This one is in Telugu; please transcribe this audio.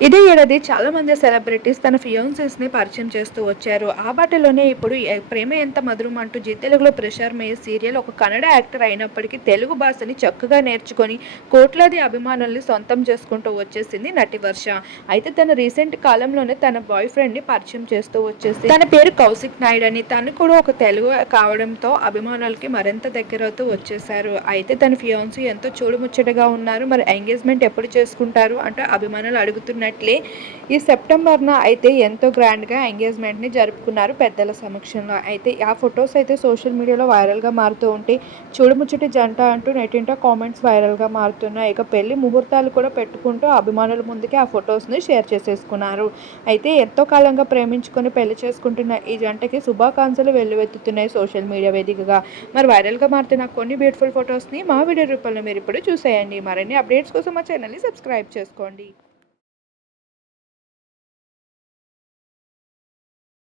ఇదే ఏడాది చాలామంది సెలబ్రిటీస్ తన ఫియాన్సీస్‌ని పరిచయం చేస్తూ వచ్చారు. ఆ బాటలోనే ఇప్పుడు 'ప్రేమ ఎంత మధురం' అంటూ జీ తెలుగులో ప్రసారమయ్యే సీరియల్ ఒక కన్నడ యాక్టర్ అయినప్పటికీ తెలుగు భాషని చక్కగా నేర్చుకొని కోట్లాది అభిమానుల్ని సొంతం చేసుకుంటూ వచ్చేసింది నటి వర్ష. అయితే తను రీసెంట్ కాలంలోనే తన బాయ్ ఫ్రెండ్‌ని పరిచయం చేస్తూ వచ్చేసి తన పేరు కౌశిక్ నాయుడు అని. తను కూడా ఒక తెలుగు కావడంతో అభిమానులకి మరింత దగ్గరవుతూ వచ్చేసారు. అయితే తన ఫియాన్సీ ఎంతో చూడముచ్చటగా ఉన్నారు. మరి ఎంగేజ్‌మెంట్ ఎప్పుడు చేసుకుంటారు అంటూ అభిమానులు అడుగుతున్నట్లే ఈ సెప్టెంబర్‌న అయితే ఎంతో గ్రాండ్‌గా ఎంగేజ్‌మెంట్‌ని జరుపుకున్నారు పెద్దల సమక్షంలో. అయితే ఆ ఫొటోస్ అయితే సోషల్ మీడియాలో వైరల్‌గా మారుతూ ఉంటే చూడముచ్చటి జంట అంటూ నెట్టింట కామెంట్స్ వైరల్‌గా మారుతున్నాయి. ఇక పెళ్లి ముహూర్తాలు కూడా పెట్టుకుంటూ అభిమానుల ముందుకి ఆ ఫొటోస్‌ని షేర్ చేసేసుకున్నారు. అయితే ఎంతో కాలంగా ప్రేమించుకొని పెళ్లి చేసుకుంటున్న ఈ జంటకి శుభాకాంక్షలు వెల్లువెత్తుతున్నాయి సోషల్ మీడియా వేదికగా. మరి వైరల్‌గా మారుతున్న కొన్ని బ్యూటిఫుల్ ఫొటోస్‌ని మా వీడియో రూపంలో మీరు ఇప్పుడు చూసేయండి. మరిన్ని అప్డేట్స్ కోసం మా ఛానల్‌ని సబ్స్క్రైబ్ చేసుకోండి.